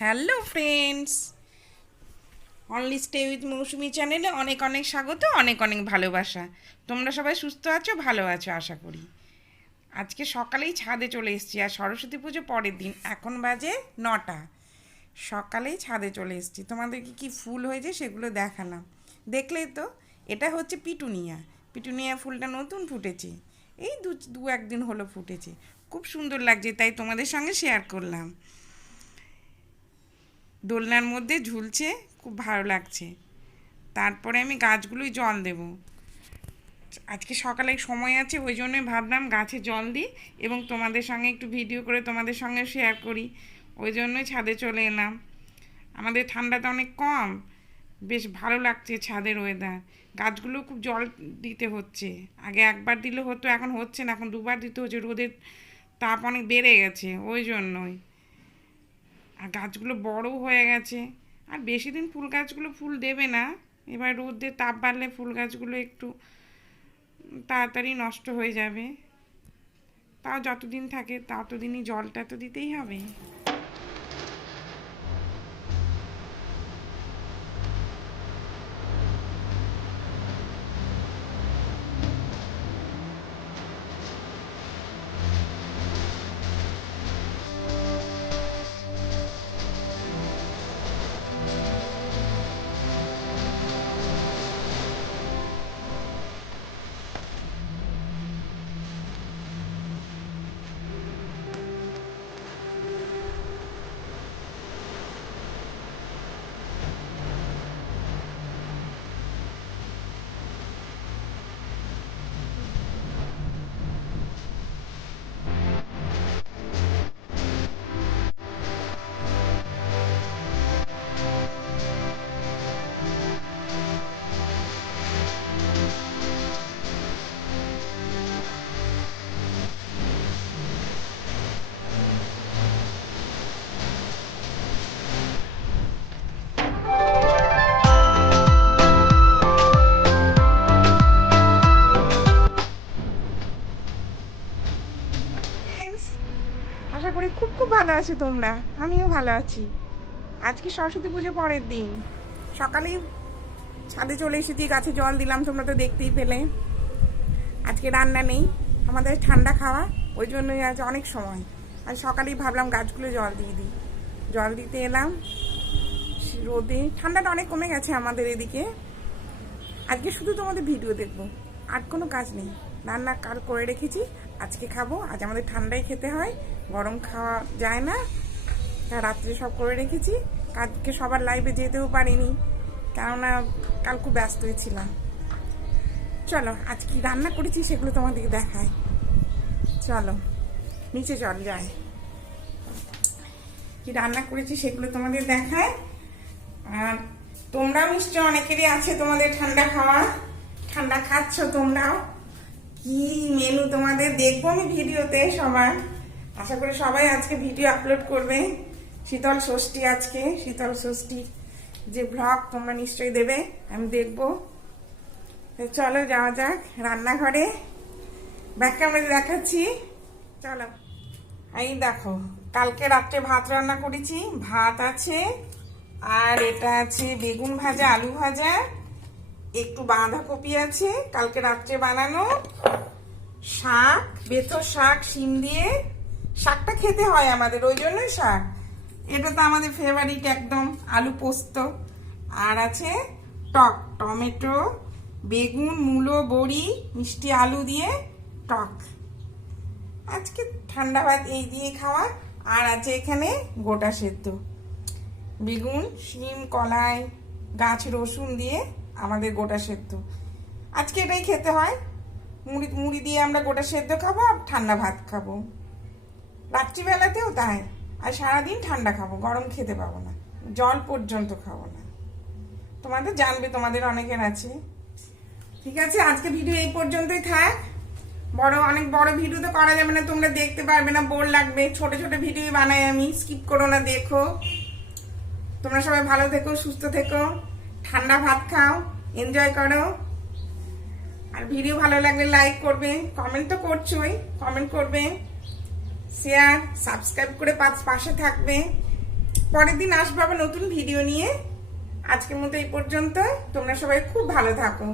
Hello friends, only stay with Mousumi চ্যানেলে অনেক অনেক স্বাগত, অনেক অনেক ভালোবাসা। তোমরা সবাই সুস্থ আছো, ভালো আছো আশা করি। আজকে সকালেই ছাদে চলে এসেছি, আর সরস্বতী পুজো পরের দিন। এখন বাজে 9টা। সকালেই ছাদে চলে এসেছি, তোমাদেরকে কি ফুল হয়েছে সেগুলো দেখালাম। দেখলেই তো, এটা হচ্ছে পিটুনিয়া। পিটুনিয়া ফুলটা নতুন ফুটেছে, এই দু একদিন হলো ফুটেছে। খুব সুন্দর লাগছে, তাই তোমাদের সঙ্গে শেয়ার করলাম। দোলনার মধ্যে ঝুলছে, খুব ভালো লাগছে। তারপরে আমি গাছগুলোই জল দেব। আজকে সকালে সময় আছে, ওই জন্যই ভাবলাম গাছে জল দিই এবং তোমাদের সঙ্গে একটু ভিডিও করে তোমাদের সঙ্গে শেয়ার করি। ওই জন্যই ছাদে চলে এলাম। আমাদের ঠান্ডাটা অনেক কম, বেশ ভালো লাগছে ছাদের ওয়েদার। গাছগুলো খুব জল দিতে হচ্ছে। আগে একবার দিলে হতো, এখন হচ্ছে না, এখন দুবার দিতে হচ্ছে। রোদের তাপ অনেক বেড়ে গেছে, ওই জন্যই। আর গাছগুলো বড়ও হয়ে গেছে, আর বেশি দিন ফুল গাছগুলো ফুল দেবে না। এবার রোদের তাপ বাড়লে ফুল গাছগুলো একটু তাড়াতাড়ি নষ্ট হয়ে যাবে। তাও যতদিন থাকে ততদিনই জলটা তো দিতেই হবে। আশা করি খুব খুব ভালো আছো তোমরা, আমিও ভালো আছি। আজকে সরস্বতী পুজো পরের দিন। সকালেই ছাদে চলে এসেছি, গাছে জল দিলাম, তোমরা তো দেখতেই পেলে। আজকে রান্না নেই, আমাদের ঠান্ডা খাওয়া, ওই জন্যই আজ অনেক সময়। আর সকালেই ভাবলাম গাছগুলো জল দিয়ে দিই। জল দিতে এলাম রোদে। ঠান্ডাটা অনেক কমে গেছে আমাদের এদিকে। আজকে শুধু তোমাদের ভিডিও দেখবো, আর কোনো কাজ নেই। রান্না কাল করে রেখেছি, আজকে খাবো। আজ আমাদের ঠান্ডাই খেতে হয়, গরম খাওয়া যায় না। তা রাত্রে সব করে রেখেছি। কালকে সবার লাইভে যেতেও পারিনি, কেননা কাল খুব ব্যস্ত হয়েছিলাম। চলো আজ কি রান্না করেছি সেগুলো তোমাদেরকে দেখাই। চলো নিচে চল যায়, কি রান্না করেছি সেগুলো তোমাদের দেখায়। আর তোমরাও নিশ্চয় অনেকেরই আছে তোমাদের ঠান্ডা খাওয়া, ঠান্ডা খাচ্ছ তোমরাও। কি মেনু তোমাদের দেখবো আমি ভিডিওতে সবার। আশা করি সবাই আজকে ভিডিও আপলোড করবে। শীতল ষষ্ঠী, আজকে শীতল ষষ্ঠী যে ব্লগ তোমরা নিশ্চয়ই দেবে, আমি দেখবো। চলো যাওয়া যাক রান্নাঘরে, ব্যাক ক্যামেরা দেখাচ্ছি। চলো, এই দেখো কালকে রাত্রে ভাত রান্না করেছি, ভাত আছে, আর এটা আছে বেগুন ভাজা, আলু ভাজা, একটু বাঁধাকপি আছে কালকে রাত্রে বানানো, শাক, বেথর শাক শিম দিয়ে। শাকটা খেতে হয় আমাদের, ওই জন্যই শাক। এটা তো আমাদের ফেভারিট একদম, আলু পোস্ত। আর আছে টক, টমেটো, বেগুন, মূলো, বড়ি, মিষ্টি আলু দিয়ে টক। আজকে ঠান্ডা ভাত এই দিয়ে খাওয়া। আর আছে এখানে গোটা সেদ্ধ, বেগুন, শিম, কলাই, গাছ রসুন দিয়ে আমাদের গোটা সেদ্ধ। আজকে এটাই খেতে হয়। মুড়ি মুড়ি দিয়ে আমরা গোটা সেদ্ধ খাবো, আর ঠান্ডা ভাত খাবো রাত্রিবেলাতেও তাই। আর সারাদিন ঠান্ডা খাবো, গরম খেতে পাবো না, জল পর্যন্ত খাবো না। তোমাদের জানবে, তোমাদের অনেকের আছে। ঠিক আছে, আজকে ভিডিও এই পর্যন্তই থাক। অনেক বড় ভিডিও তো করা যাবে না, তোমরা দেখতে পারবে না, বোর লাগবে। ছোট ছোট ভিডিও বানাই আমি, স্কিপ করো না, দেখো। তোমরা সবাই ভালো থেকো, সুস্থ থেকো, ঠান্ডা ভাত খাও, এনজয় করো। আর ভিডিও ভালো লাগলে লাইক করবে, কমেন্ট তো করছোই, কমেন্ট করবে, শেয়ার, সাবস্ক্রাইব করে পাশে থাকবে। পরের দিন আসবো আবার নতুন ভিডিও নিয়ে। আজকের মতো এই পর্যন্ত। তোমরা সবাই খুব ভালো থাকো।